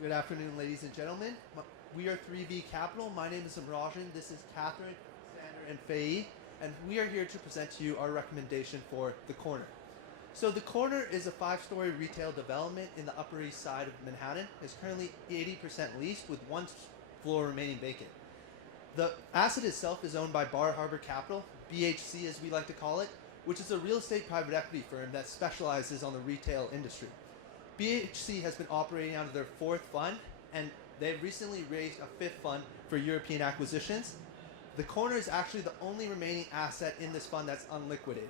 Good afternoon, ladies and gentlemen. We are 3V Capital. My name is Imrajan. This is Catherine, Sander, and Faye, and we are here to present to you our recommendation for The Corner. So The Corner is a 5-story retail development in the Upper East Side of Manhattan. It's currently 80% leased with one floor remaining vacant. The asset itself is owned by Bar Harbor Capital, BHC as we like to call it, which is a real estate private equity firm that specializes on the retail industry. BHC has been operating out of their 4th fund, and they've recently raised a 5th fund for European acquisitions. The Corner is actually the only remaining asset in this fund that's unliquidated.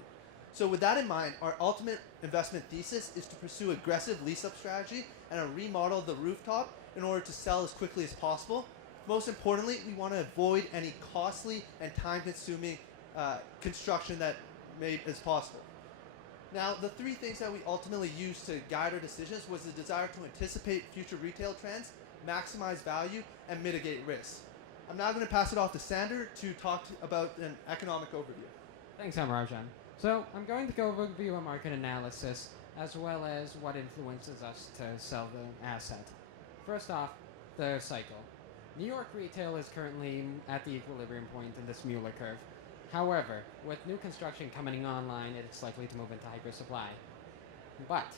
So with that in mind, our ultimate investment thesis is to pursue aggressive lease-up strategy and a remodel of the rooftop in order to sell as quickly as possible. Most importantly, we want to avoid any costly and time-consuming construction that is possible. Now, the 3 things that we ultimately used to guide our decisions was the desire to anticipate future retail trends, maximize value, and mitigate risks. I'm now going to pass it off to Sander to talk about an economic overview. Thanks, Amarajan. So I'm going to go overview a market analysis as well as what influences us to sell the asset. First off, the cycle. New York retail is currently at the equilibrium point in this Mueller curve. However, with new construction coming online, it's likely to move into hypersupply. But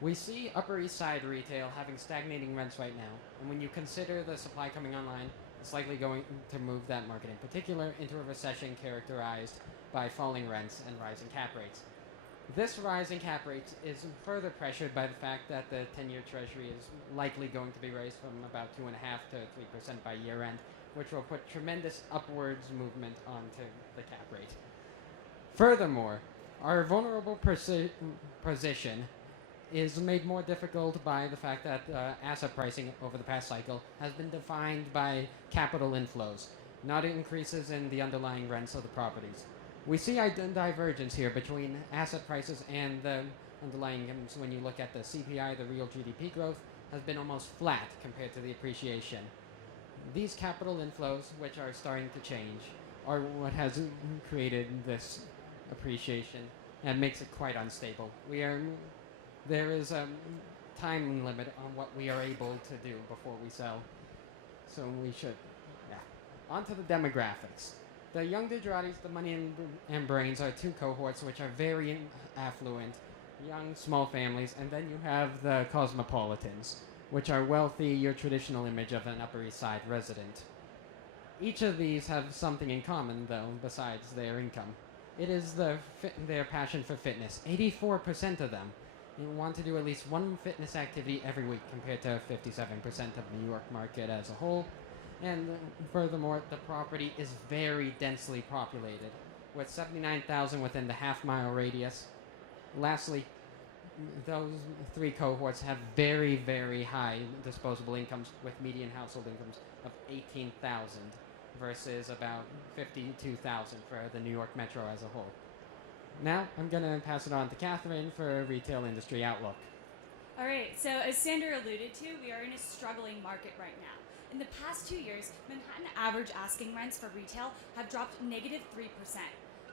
we see Upper East Side retail having stagnating rents right now, and when you consider the supply coming online, it's likely going to move that market in particular into a recession characterized by falling rents and rising cap rates. This rise in cap rates is further pressured by the fact that the 10-year Treasury is likely going to be raised from about 2.5% to 3% by year end, which will put tremendous upwards movement onto the cap rate. Furthermore, our vulnerable position is made more difficult by the fact that asset pricing over the past cycle has been defined by capital inflows, not increases in the underlying rents of the properties. We see a divergence here between asset prices and the underlying incomes. When you look at the CPI, the real GDP growth has been almost flat compared to the appreciation. These capital inflows, which are starting to change, are what has created this appreciation and makes it quite unstable. There is a time limit on what we are able to do before we sell. So we should, On to the demographics. The young Gujaratis, the money and brains are 2 cohorts which are very affluent, young, small families, and then you have the cosmopolitans, which are wealthy, your traditional image of an Upper East Side resident. Each of these have something in common, though, besides their income. It is their passion for fitness. 84% of them want to do at least one fitness activity every week, compared to 57% of the New York market as a whole. And furthermore, the property is very densely populated, with 79,000 within the half-mile radius. Lastly, those 3 cohorts have very, very high disposable incomes, with median household incomes of $18,000 versus about $52,000 for the New York Metro as a whole. Now, I'm going to pass it on to Catherine for a retail industry outlook. All right, so as Sander alluded to, we are in a struggling market right now. In the past 2 years, Manhattan average asking rents for retail have dropped -3%.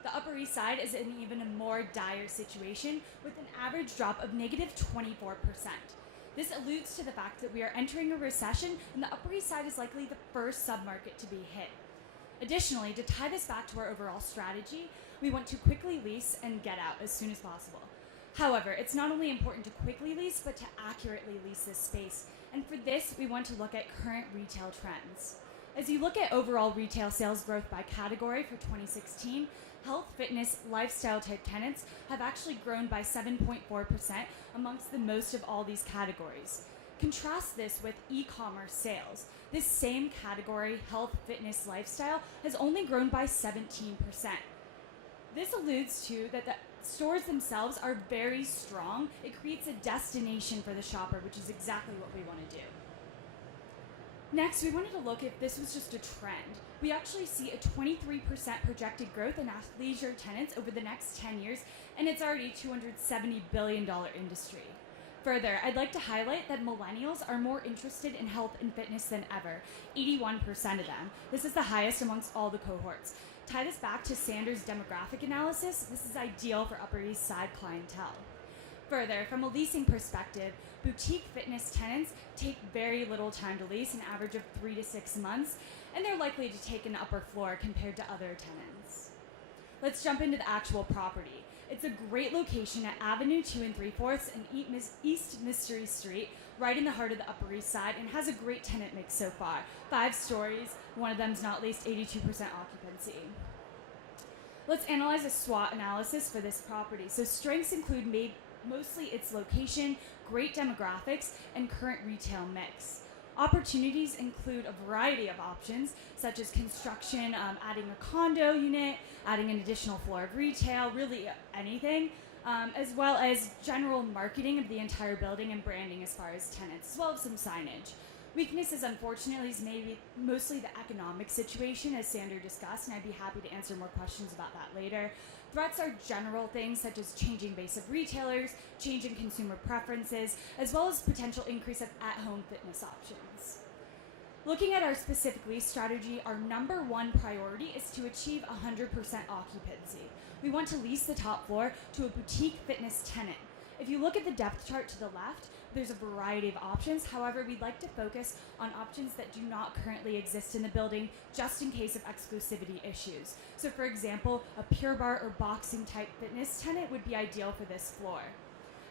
The Upper East Side is in even a more dire situation, with an average drop of -24%. This alludes to the fact that we are entering a recession, and the Upper East Side is likely the first submarket to be hit. Additionally, to tie this back to our overall strategy, we want to quickly lease and get out as soon as possible. However, it's not only important to quickly lease, but to accurately lease this space. And for this, we want to look at current retail trends. As you look at overall retail sales growth by category for 2016, health, fitness, lifestyle type tenants have actually grown by 7.4% amongst the most of all these categories. Contrast this with e-commerce sales. This same category, health, fitness, lifestyle, has only grown by 17%. This alludes to that the stores themselves are very strong. It creates a destination for the shopper, which is exactly what we want to do. Next, we wanted to look if this was just a trend. We actually see a 23% projected growth in athleisure tenants over the next 10 years, and it's already a $270 billion industry. Further, I'd like to highlight that millennials are more interested in health and fitness than ever, 81% of them. This is the highest amongst all the cohorts. Tie this back to Sanders' demographic analysis. This is ideal for Upper East Side clientele. Further, from a leasing perspective, boutique fitness tenants take very little time to lease, an average of 3 to 6 months, and they're likely to take an upper floor compared to other tenants. Let's jump into the actual property. It's a great location at Avenue 2 and 3/4 and East Mystery Street, right in the heart of the Upper East Side, and has a great tenant mix so far. 5 stories, one of them's not leased, 82% occupancy. Let's analyze a SWOT analysis for this property. So strengths include mostly its location, great demographics, and current retail mix. Opportunities include a variety of options, such as construction, adding a condo unit, adding an additional floor of retail, really anything, as well as general marketing of the entire building and branding as far as tenants, as well as some signage. Weaknesses, unfortunately, is maybe mostly the economic situation, as Sandra discussed, and I'd be happy to answer more questions about that later. Threats are general things such as changing base of retailers, changing consumer preferences, as well as potential increase of at-home fitness options. Looking at our specific lease strategy, our number one priority is to achieve 100% occupancy. We want to lease the top floor to a boutique fitness tenant. If you look at the depth chart to the left, there's a variety of options. However, we'd like to focus on options that do not currently exist in the building, just in case of exclusivity issues. So for example, a Pure Barre or boxing type fitness tenant would be ideal for this floor.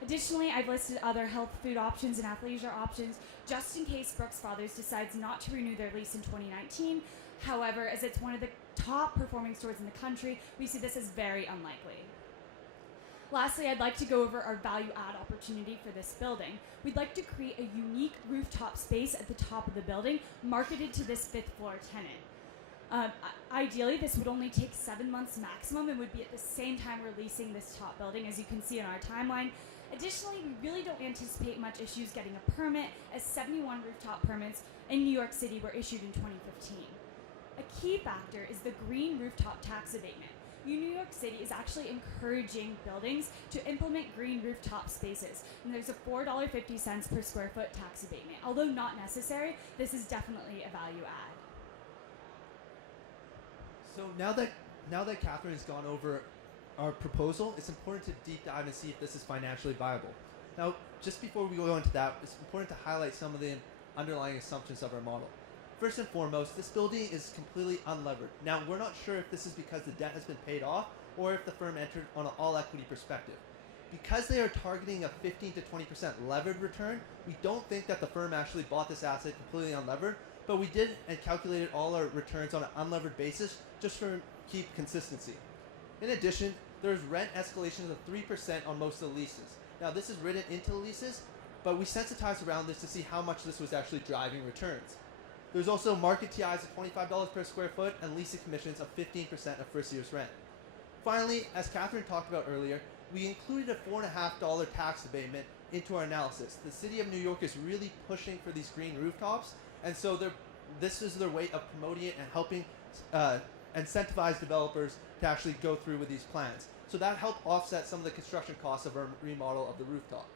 Additionally, I've listed other health food options and athleisure options, just in case Brooks Brothers decides not to renew their lease in 2019. However, as it's one of the top performing stores in the country, we see this as very unlikely. Lastly, I'd like to go over our value add opportunity for this building. We'd like to create a unique rooftop space at the top of the building marketed to this 5th floor tenant. Ideally, this would only take 7 months maximum and would be at the same time we're leasing this top building, as you can see in our timeline. Additionally, we really don't anticipate much issues getting a permit, as 71 rooftop permits in New York City were issued in 2015. A key factor is the green rooftop tax abatement. New York City is actually encouraging buildings to implement green rooftop spaces, and there's a $4.50 per square foot tax abatement. Although not necessary, this is definitely a value add. So now that Catherine's gone over our proposal, it's important to deep dive and see if this is financially viable. Now, just before we go into that, it's important to highlight some of the underlying assumptions of our model. First and foremost, this building is completely unlevered. Now, we're not sure if this is because the debt has been paid off or if the firm entered on an all-equity perspective. Because they are targeting a 15 to 20% levered return, we don't think that the firm actually bought this asset completely unlevered, but we did and calculated all our returns on an unlevered basis just to keep consistency. In addition, there's rent escalations of 3% on most of the leases. Now, this is written into the leases, but we sensitized around this to see how much this was actually driving returns. There's also market TIs of $25 per square foot and leasing commissions of 15% of first year's rent. Finally, as Catherine talked about earlier, we included a $4.50 tax abatement into our analysis. The city of New York is really pushing for these green rooftops, and so this is their way of promoting it and helping incentivize developers to actually go through with these plans. So that helped offset some of the construction costs of our remodel of the rooftop.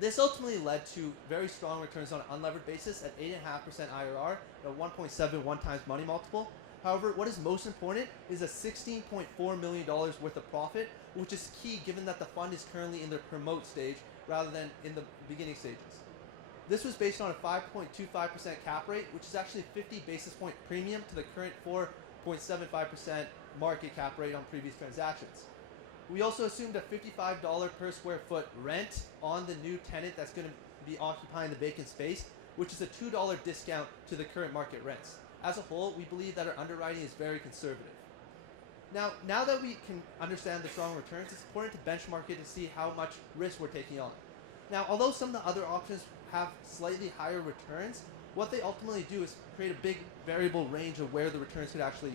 This ultimately led to very strong returns on an unlevered basis at 8.5% IRR and a 1.71 times money multiple. However, what is most important is a $16.4 million worth of profit, which is key given that the fund is currently in the promote stage rather than in the beginning stages. This was based on a 5.25% cap rate, which is actually a 50 basis point premium to the current 4.75% market cap rate on previous transactions. We also assumed a $55 per square foot rent on the new tenant that's going to be occupying the vacant space, which is a $2 discount to the current market rents. As a whole, we believe that our underwriting is very conservative. Now that we can understand the strong returns, it's important to benchmark it to see how much risk we're taking on. Now, although some of the other options have slightly higher returns, what they ultimately do is create a big variable range of where the returns could actually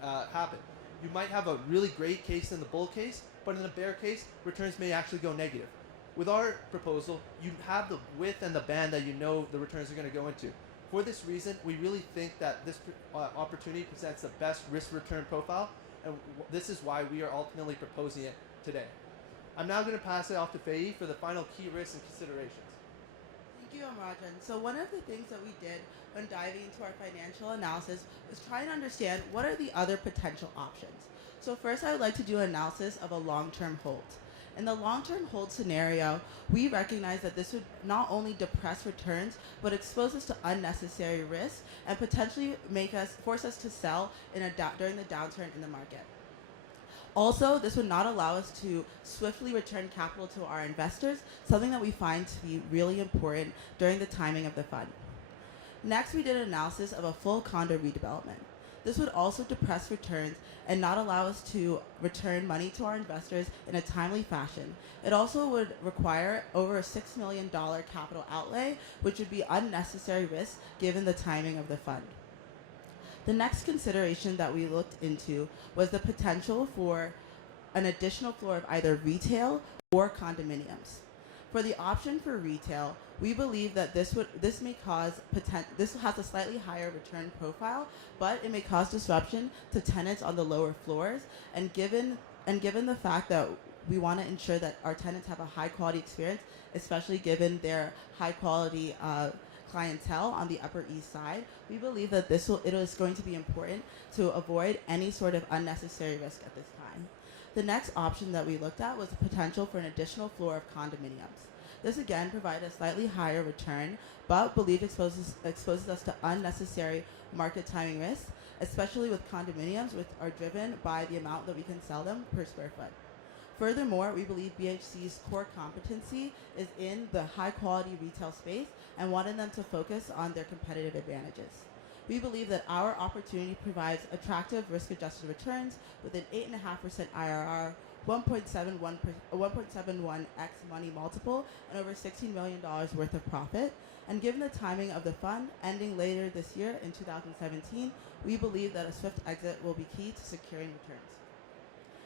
happen. You might have a really great case in the bull case, but in the bear case, returns may actually go negative. With our proposal, you have the width and the band that you know the returns are going to go into. For this reason, we really think that this opportunity presents the best risk-return profile, and this is why we are ultimately proposing it today. I'm now going to pass it off to Faye for the final key risks and considerations. Thank you, Amrajan. So one of the things that we did when diving into our financial analysis was try and understand what are the other potential options. So first, I would like to do an analysis of a long-term hold. In the long-term hold scenario, we recognize that this would not only depress returns, but expose us to unnecessary risk and potentially force us to sell during the downturn in the market. Also, this would not allow us to swiftly return capital to our investors, something that we find to be really important during the timing of the fund. Next, we did an analysis of a full condo redevelopment. This would also depress returns and not allow us to return money to our investors in a timely fashion. It also would require over a $6 million capital outlay, which would be unnecessary risk given the timing of the fund. The next consideration that we looked into was the potential for an additional floor of either retail or condominiums. For the option for retail, we believe that this has a slightly higher return profile, but it may cause disruption to tenants on the lower floors. And given the fact that we want to ensure that our tenants have a high quality experience, especially given their high quality clientele on the Upper East Side, we believe that it is going to be important to avoid any sort of unnecessary risk at this time. The next option that we looked at was the potential for an additional floor of condominiums. This again provided a slightly higher return, but believed exposes us to unnecessary market timing risks, especially with condominiums, which are driven by the amount that we can sell them per square foot. Furthermore, we believe BHC's core competency is in the high-quality retail space and wanted them to focus on their competitive advantages. We believe that our opportunity provides attractive risk-adjusted returns with an 8.5% IRR, 1.71x money multiple, and over $16 million worth of profit. And given the timing of the fund ending later this year in 2017, we believe that a swift exit will be key to securing returns.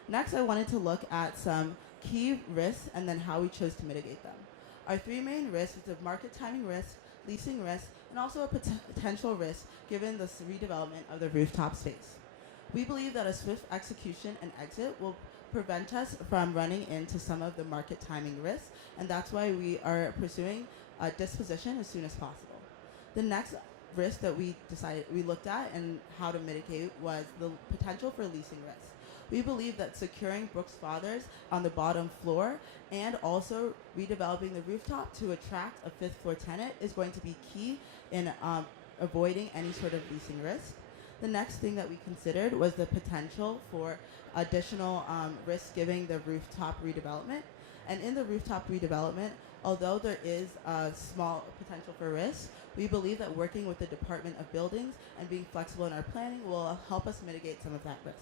Next, I wanted to look at some key risks and then how we chose to mitigate them. Our three main risks are the market timing risk, leasing risk, and also a potential risk given the redevelopment of the rooftop space. We believe that a swift execution and exit will prevent us from running into some of the market timing risks, and that's why we are pursuing a disposition as soon as possible. The next risk that we looked at and how to mitigate was the potential for leasing risk. We believe that securing Brooks Fathers on the bottom floor and also redeveloping the rooftop to attract a fifth floor tenant is going to be key in avoiding any sort of leasing risk. The next thing that we considered was the potential for additional risk giving the rooftop redevelopment. And in the rooftop redevelopment, although there is a small potential for risk, we believe that working with the Department of Buildings and being flexible in our planning will help us mitigate some of that risk.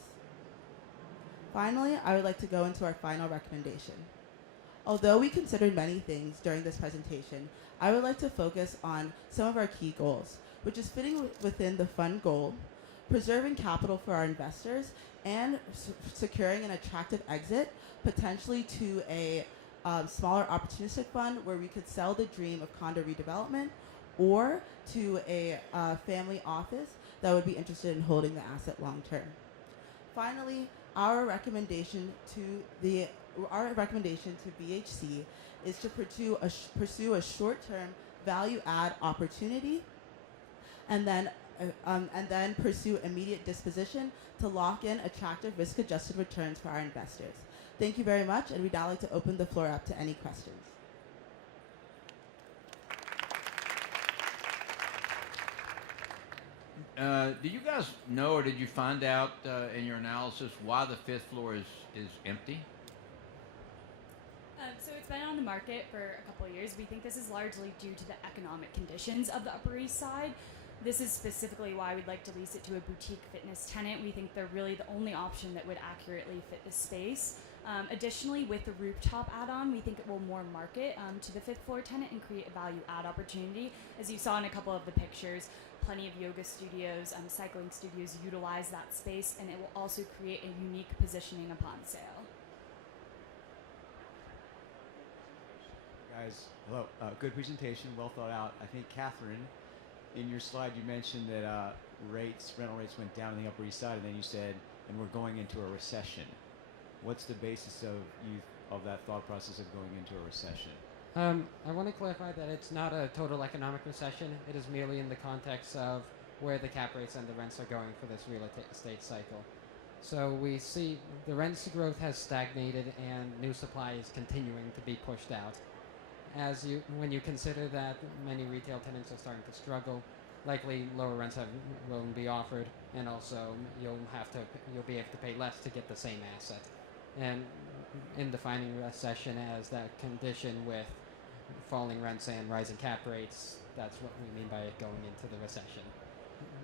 Finally, I would like to go into our final recommendation. Although we considered many things during this presentation, I would like to focus on some of our key goals, which is fitting within the fund goal, preserving capital for our investors, and securing an attractive exit, potentially to a smaller opportunistic fund where we could sell the dream of condo redevelopment, or to a family office that would be interested in holding the asset long term. Finally, our recommendation to BHC is to pursue a short-term value-add opportunity, and then pursue immediate disposition to lock in attractive risk-adjusted returns for our investors. Thank you very much, and we'd now like to open the floor up to any questions. Do you guys know, or did you find out in your analysis why the fifth floor is empty? So it's been on the market for a couple of years. We think this is largely due to the economic conditions of the Upper East Side. This is specifically why we'd like to lease it to a boutique fitness tenant. We think they're really the only option that would accurately fit the space. Additionally, with the rooftop add-on, we think it will more market to the fifth floor tenant and create a value add opportunity. As you saw in a couple of the pictures, plenty of yoga studios, cycling studios utilize that space, and it will also create a unique positioning upon sale. Guys, hello. Good presentation, well thought out. I think, Catherine, in your slide you mentioned that rental rates went down on the Upper East Side, and then you said, and we're going into a recession. What's the basis of that thought process of going into a recession? I want to clarify that it's not a total economic recession. It is merely in the context of where the cap rates and the rents are going for this real estate cycle. So we see the rents growth has stagnated and new supply is continuing to be pushed out. When you consider that many retail tenants are starting to struggle, likely lower rents will be offered, and also you'll be able to pay less to get the same asset. And in defining recession as that condition with falling rents and rising cap rates, that's what we mean by it going into the recession.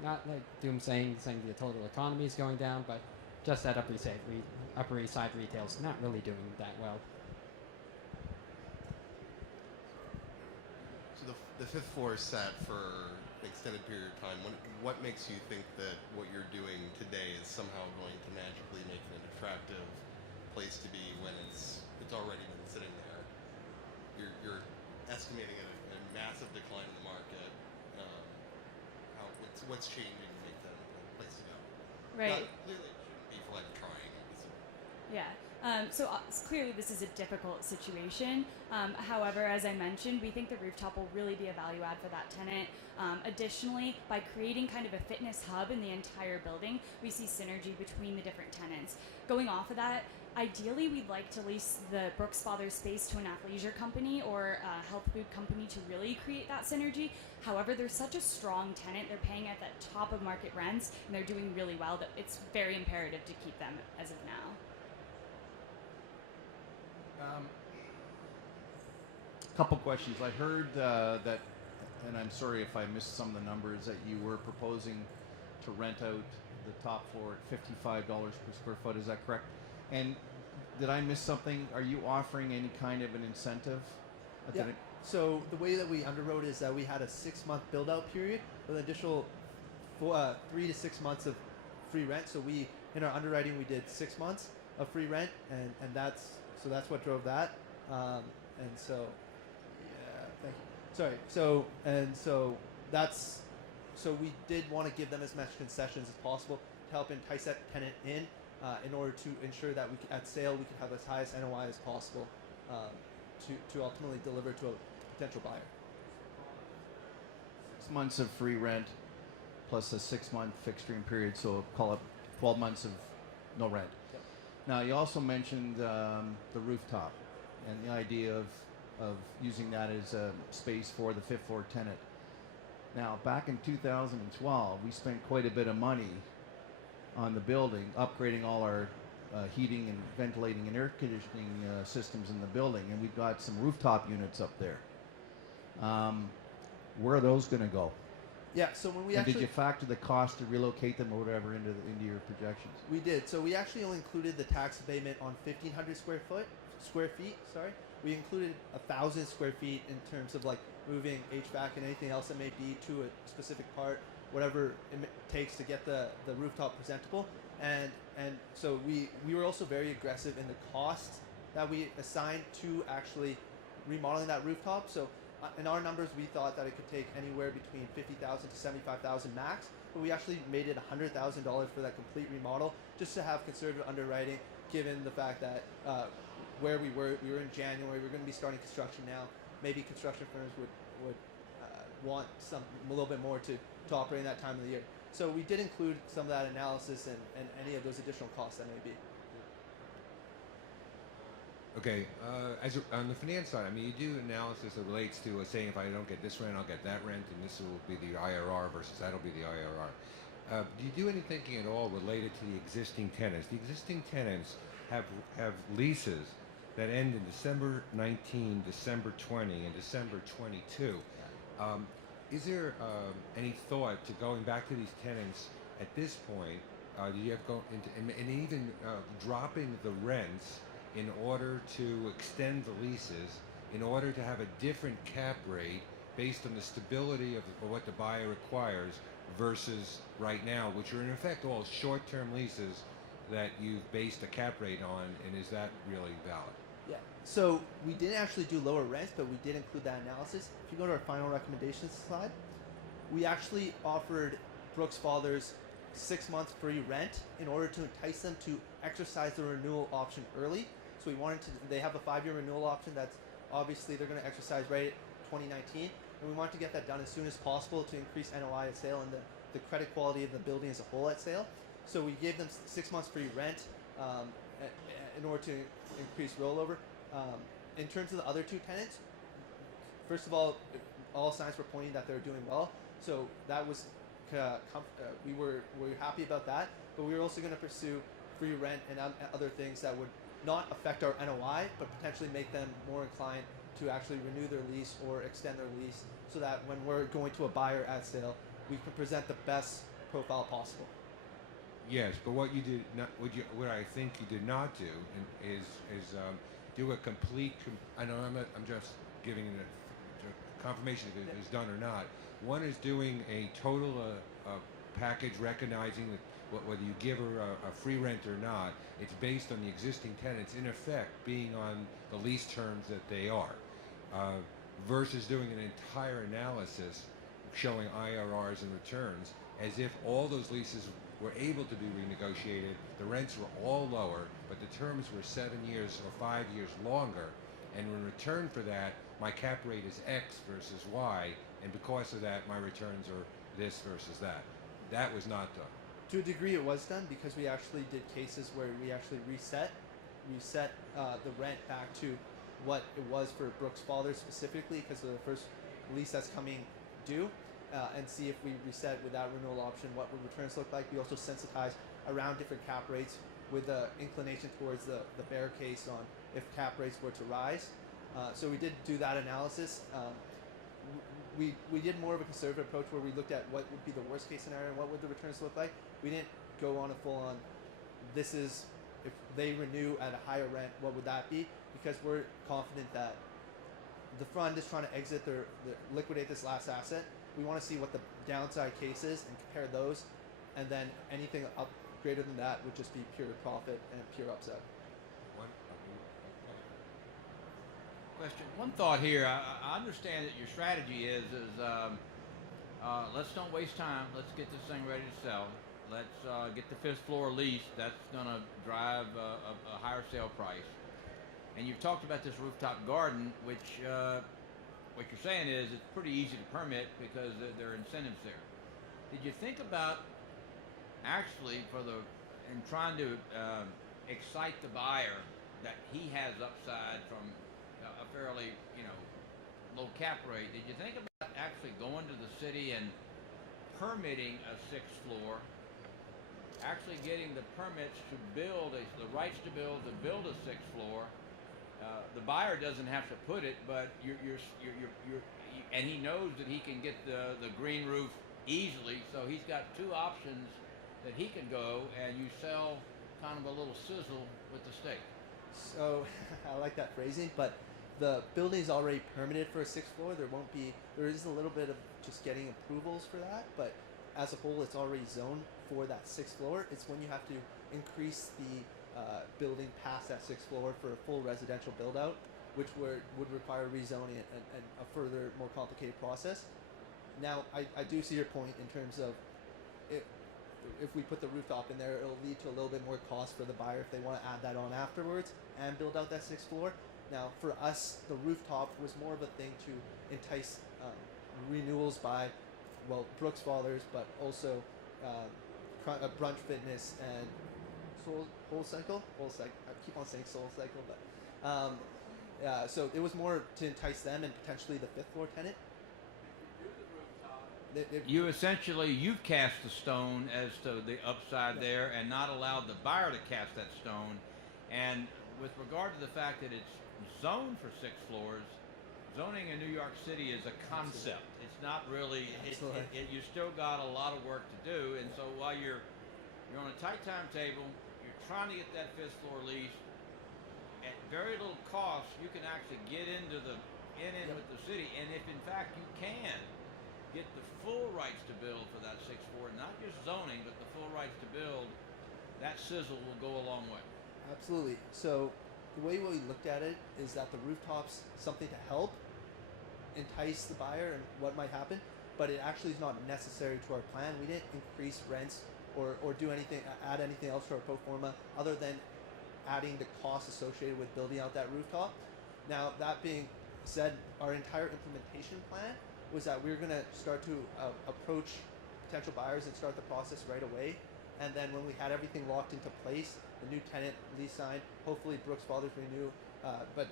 Not like saying the total economy is going down, but just that Upper East Side retail's not really doing that well. So the fifth floor is set for an extended period of time. What makes you think that what you're doing today is somehow going to magically make it an attractive place to be when it's already been sitting there? You're estimating a massive decline in the market. What's changing to make that a place to go? Right. Now, clearly, it shouldn't be for like trying. Yeah. So clearly this is a difficult situation. However, as I mentioned, we think the rooftop will really be a value add for that tenant. Additionally, by creating kind of a fitness hub in the entire building, we see synergy between the different tenants. Going off of that, ideally we'd like to lease the Brooks Brothers space to an athleisure company or a health food company to really create that synergy. However, they're such a strong tenant. They're paying at that top of market rents, and they're doing really well that it's very imperative to keep them as of now. Couple questions. I heard that, and I'm sorry if I missed some of the numbers, that you were proposing to rent out the top floor at $55 per square foot. Is that correct? And did I miss something? Are you offering any kind of an incentive? Yeah. So the way that we underwrote is that we had a 6-month build-out period with an additional 3 to 6 months of free rent. So in our underwriting, we did 6 months of free rent, and that's what drove that. And so, yeah, thank you. Sorry. So we did want to give them as much concessions as possible to help entice that tenant in order to ensure that at sale we could have as high as NOI as possible to ultimately deliver to a potential buyer. 6 months of free rent plus a 6-month fixturing period, so call it 12 months of no rent. Yep. Now, you also mentioned the rooftop and the idea of using that as a space for the fifth floor tenant. Now, back in 2012, we spent quite a bit of money on the building, upgrading all our heating and ventilating and air conditioning systems in the building, and we've got some rooftop units up there. Where are those going to go? Yeah, so when we and actually... did you factor the cost to relocate them or whatever into your projections? We did. So we actually only included the tax abatement on 1,500 square feet. Sorry, we included 1,000 square feet in terms of like moving HVAC and anything else that may be to a specific part, whatever it takes to get the rooftop presentable. And so we were also very aggressive in the costs that we assigned to actually remodeling that rooftop. So in our numbers, we thought that it could take anywhere between $50,000 to $75,000 max, but we actually made it $100,000 for that complete remodel, just to have conservative underwriting, given the fact that where we were in January, we're going to be starting construction now. Maybe construction firms would want a little bit more to operate in that time of the year. So we did include some of that analysis and any of those additional costs that may be. Okay, on the finance side, I mean, you do analysis that relates to saying if I don't get this rent, I'll get that rent, and this will be the IRR versus that'll be the IRR. Do you do any thinking at all related to the existing tenants? The existing tenants have leases that end in December 19, December 20, and December 22. Is there any thought to going back to these tenants at this point? Do you have go into and even dropping the rents in order to extend the leases, in order to have a different cap rate based on the stability of what the buyer requires versus right now, which are in effect all short-term leases that you've based a cap rate on, and is that really valid? Yeah, so we didn't actually do lower rents, but we did include that analysis. If you go to our final recommendations slide, we actually offered Brooks Fathers 6 months free rent in order to entice them to exercise the renewal option early. So we wanted to, they have a 5-year renewal option that's obviously they're going to exercise right at 2019. And we wanted to get that done as soon as possible to increase NOI at sale and the credit quality of the building as a whole at sale. So we gave them 6 months free rent in order to increase rollover. In terms of the other two tenants, first of all signs were pointing that they're doing well. So that was we were happy about that. But we were also going to pursue free rent and other things that would not affect our NOI, but potentially make them more inclined to actually renew their lease or extend their lease, so that when we're going to a buyer at sale, we can present the best profile possible. Yes, but what you did not, what I think you did not do, is do a complete. I know I'm just giving it a confirmation if it is done or not. One is doing a total package, recognizing that whether you give her a free rent or not, it's based on the existing tenants in effect being on the lease terms that they are, versus doing an entire analysis showing IRRs and returns as if all those leases were able to be renegotiated, the rents were all lower, but the terms were 7 years or 5 years longer, and in return for that, my cap rate is X versus Y, and because of that, my returns are this versus that. That was not done. To a degree, it was done because we actually did cases where we actually reset the rent back to what it was for Brooks Father specifically, because of the first lease that's coming due, and see if we reset with that renewal option, what would returns look like. We also sensitize around different cap rates with the inclination towards the bear case on if cap rates were to rise. So we did do that analysis. We did more of a conservative approach where we looked at what would be the worst case scenario and what would the returns look like. We didn't go on a full on, this is, if they renew at a higher rent, what would that be? Because we're confident that the fund is trying to exit liquidate this last asset. We want to see what the downside case is and compare those, and then anything up greater than that would just be pure profit and pure upside. Question. One thought here. I understand that your strategy is let's don't waste time. Let's get this thing ready to sell. Let's get the 5th floor leased. That's going to drive a higher sale price. And you've talked about this rooftop garden, which what you're saying is it's pretty easy to permit because there are incentives there. Did you think about actually in trying to excite the buyer that he has upside from a fairly low cap rate? Did you think about actually going to the city and permitting a 6th floor, actually getting the permits to build the rights to build a 6th floor? The buyer doesn't have to put it, but and he knows that he can get the green roof easily, so he's got 2 options that he can go, and you sell kind of a little sizzle with the state. So I like that phrasing, but the building is already permitted for a 6th floor. There is a little bit of just getting approvals for that, but as a whole, it's already zoned for that 6th floor. It's when you have to increase the building past that 6th floor for a full residential build out, which would require rezoning and a further, more complicated process. Now, I do see your point in terms of if we put the rooftop in there, it'll lead to a little bit more cost for the buyer if they want to add that on afterwards and build out that 6th floor. Now, for us, the rooftop was more of a thing to entice renewals by, Brooks Fathers, but also Brunch Fitness and Whole Cycle. I keep on saying Soul Cycle, but so it was more to entice them and potentially the 5th floor tenant. You've cast the stone as to the upside there and not allowed the buyer to cast that stone. And with regard to the fact that it's zoned for 6 floors, zoning in New York City is a concept. Absolutely. It's not really. You still got a lot of work to do, and so while you're on a tight timetable, you're trying to get that 5th floor lease at very little cost. You can actually get into with the city, and if in fact you can get the full rights to build for that 6th floor, not just zoning, but the full rights to build, that sizzle will go a long way. Absolutely. So the way we looked at it is that the rooftop's something to help entice the buyer and what might happen, but it actually is not necessary to our plan. We didn't increase rents or add anything else to our pro forma other than adding the cost associated with building out that rooftop. Now, that being said, our entire implementation plan was that we were going to start to approach potential buyers and start the process right away And then when we had everything locked into place, the new tenant lease signed, hopefully Brooks Brothers renew, but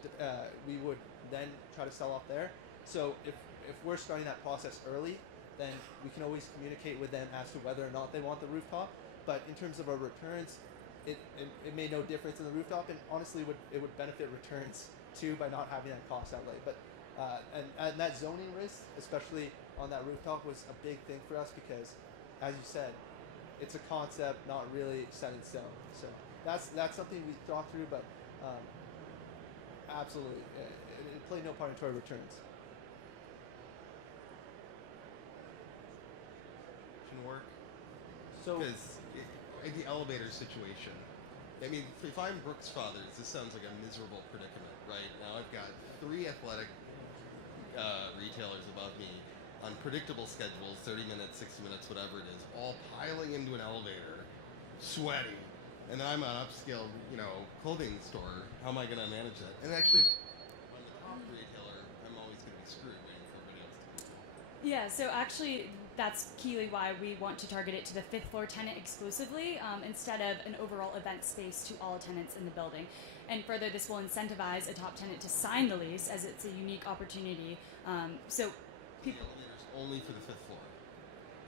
we would then try to sell off there. So if we're starting that process early, then we can always communicate with them as to whether or not they want the rooftop. But in terms of our returns, it made no difference in the rooftop, and honestly it would benefit returns too by not having that cost outlay. But and that zoning risk, especially on that rooftop, was a big thing for us because, as you said, it's a concept, not really set in stone. So that's something we thought through, but absolutely, it played no part into our returns. Can work. So Because in the elevator situation, I mean, if I'm Brooks Brothers, this sounds like a miserable predicament, right? Now I've got 3 athletic retailers above me on predictable schedules, 30 minutes, 60 minutes, whatever it is, all piling into an elevator, sweaty, and I'm an upscale, clothing store. How am I going to manage that? And actually, on the top retailer, I'm always going to be screwed waiting for everybody else to do. Yeah, so actually that's keyly why we want to target it to the 5th floor tenant exclusively instead of an overall event space to all tenants in the building. And further, this will incentivize a top tenant to sign the lease as it's a unique opportunity. So people... The elevator's only for the 5th floor.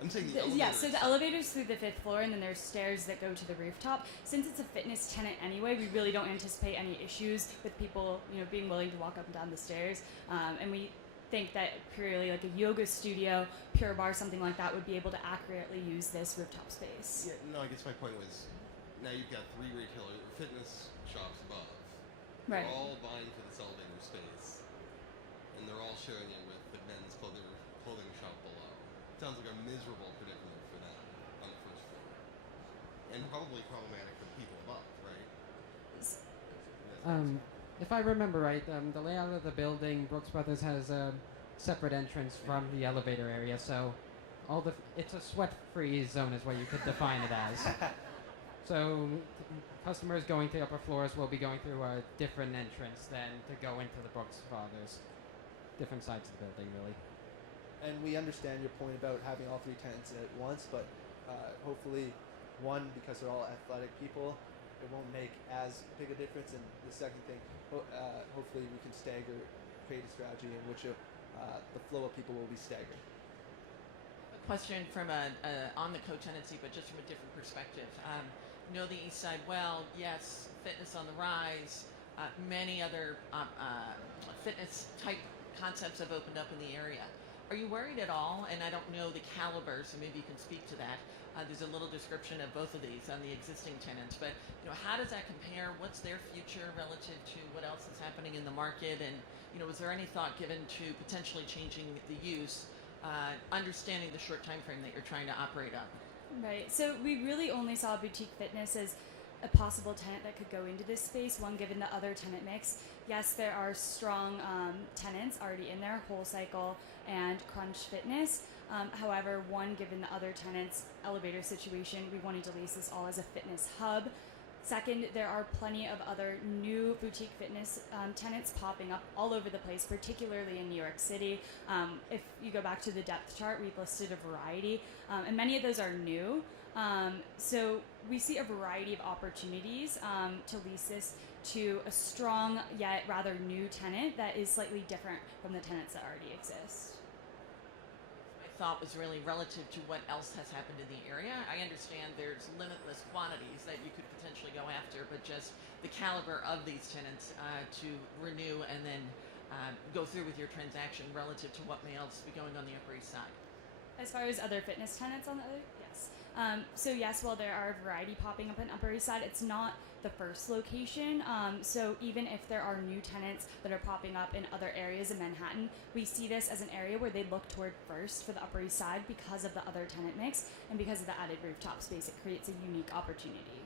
I'm saying the elevator. Yeah, so the elevator's through the 5th floor, and then there's stairs that go to the rooftop. Since it's a fitness tenant anyway, we really don't anticipate any issues with people, being willing to walk up and down the stairs. And we think that purely like a yoga studio, Pure Barre, something like that would be able to accurately use this rooftop space. Yeah, no, I guess my point was, now you've got 3 retailer fitness shops above. Right. They're all vying for this elevator space, and they're all sharing it with the men's clothing shop below. Sounds like a miserable predicament for them on the 1st floor, and probably problematic for the people above, right? If I remember right, the layout of the building, Brooks Brothers has a separate entrance from the elevator area, so it's a sweat-free zone is what you could define it as. So customers going to the upper floors will be going through a different entrance than to go into the Brooks Brothers. Different sides of the building, really. And we understand your point about having all 3 tenants at once, but hopefully, one, because they're all athletic people, it won't make as big a difference. And the second thing, hopefully we can create a strategy in which the flow of people will be staggered. A question from on the co-tenancy, but just from a different perspective. Know the East Side well. Yes, fitness on the rise. Many other fitness type concepts have opened up in the area. Are you worried at all? And I don't know the caliber, so maybe you can speak to that. There's a little description of both of these on the existing tenants, but how does that compare? What's their future relative to what else is happening in the market? And was there any thought given to potentially changing the use, understanding the short time frame that you're trying to operate on? Right. So we really only saw boutique fitness as a possible tenant that could go into this space, one given the other tenant mix. Yes, there are strong tenants already in there, Whole Cycle and Crunch Fitness. However, one, given the other tenants' elevator situation, we wanted to lease this all as a fitness hub. Second, there are plenty of other new boutique fitness tenants popping up all over the place, particularly in New York City. If you go back to the depth chart, we've listed a variety, and many of those are new. So we see a variety of opportunities to lease this to a strong yet rather new tenant that is slightly different from the tenants that already exist. Thought was really relative to what else has happened in the area. I understand there's limitless quantities that you could potentially go after, but just the caliber of these tenants to renew and then go through with your transaction relative to what may else be going on the Upper East Side. As far as other fitness tenants on the other, yes. So yes, while there are a variety popping up in Upper East Side, it's not the first location. So even if there are new tenants that are popping up in other areas in Manhattan, we see this as an area where they look toward first for the Upper East Side because of the other tenant mix and because of the added rooftop space. It creates a unique opportunity.